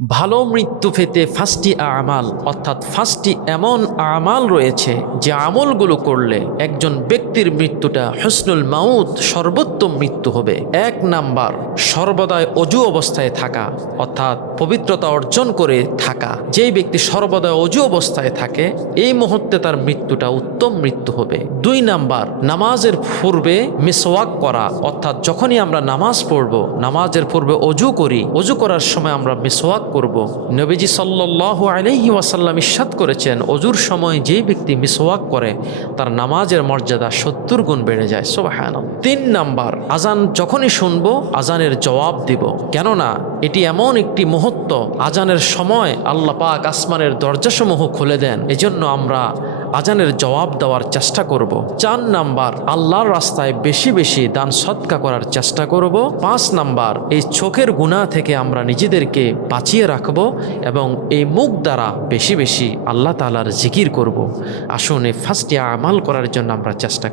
ভালো মৃত্যু পেতে ফার্স্টটি আমাল, অর্থাৎ ফার্স্টটি এমন আমাল রয়েছে যে আমলগুলো করলে একজন ব্যক্তির মৃত্যুটা হসনুল মাউদ সর্বোত্তম মৃত্যু হবে। এক নাম্বার, সর্বদাই অজু অবস্থায় থাকা, অর্থাৎ পবিত্রতা অর্জন করে থাকা। যেই ব্যক্তি সর্বদায় অজু অবস্থায় থাকে, এই মুহূর্তে তার মৃত্যুটা উত্তম মৃত্যু হবে। দুই নাম্বার, নামাজের পূর্বে মিসওয়াক করা, অর্থাৎ যখনই আমরা নামাজ পড়ব, নামাজের পূর্বে অজু করি, অজু করার সময় আমরা মিসওয়াক করব নবীজি সাল্লাহ আলহি ওয়াসাল্লাম ইস্বাদ করেছেন, অজুর সময় যে ব্যক্তি মিসওয়াক করে, তার নামাজের মর্যাদা সত্তর গুণ বেড়ে যায়। সোবাহান তিন নাম্বার আজান যখনই শুনব আজানের জবাব দিব। কেননা, এটি এমন একটি মুহূর্ত আজানের সময় আল্লাহ পাক আসমানের দরজাসমূহ খুলে দেন। এজন্য আমরা আজানের জবাব দেওয়ার চেষ্টা করব। চার নাম্বার, আল্লাহর রাস্তায় বেশি বেশি দান সৎকা করার চেষ্টা করব পাঁচ নাম্বার, এই চোখের গুণা থেকে আমরা নিজেদেরকে বাঁচিয়ে রাখব এবং এই মুখ দ্বারা বেশি বেশি আল্লাহ তালার জিকির করব। আসুন এই ফার্স্টে আমাল করার জন্য আমরা চেষ্টা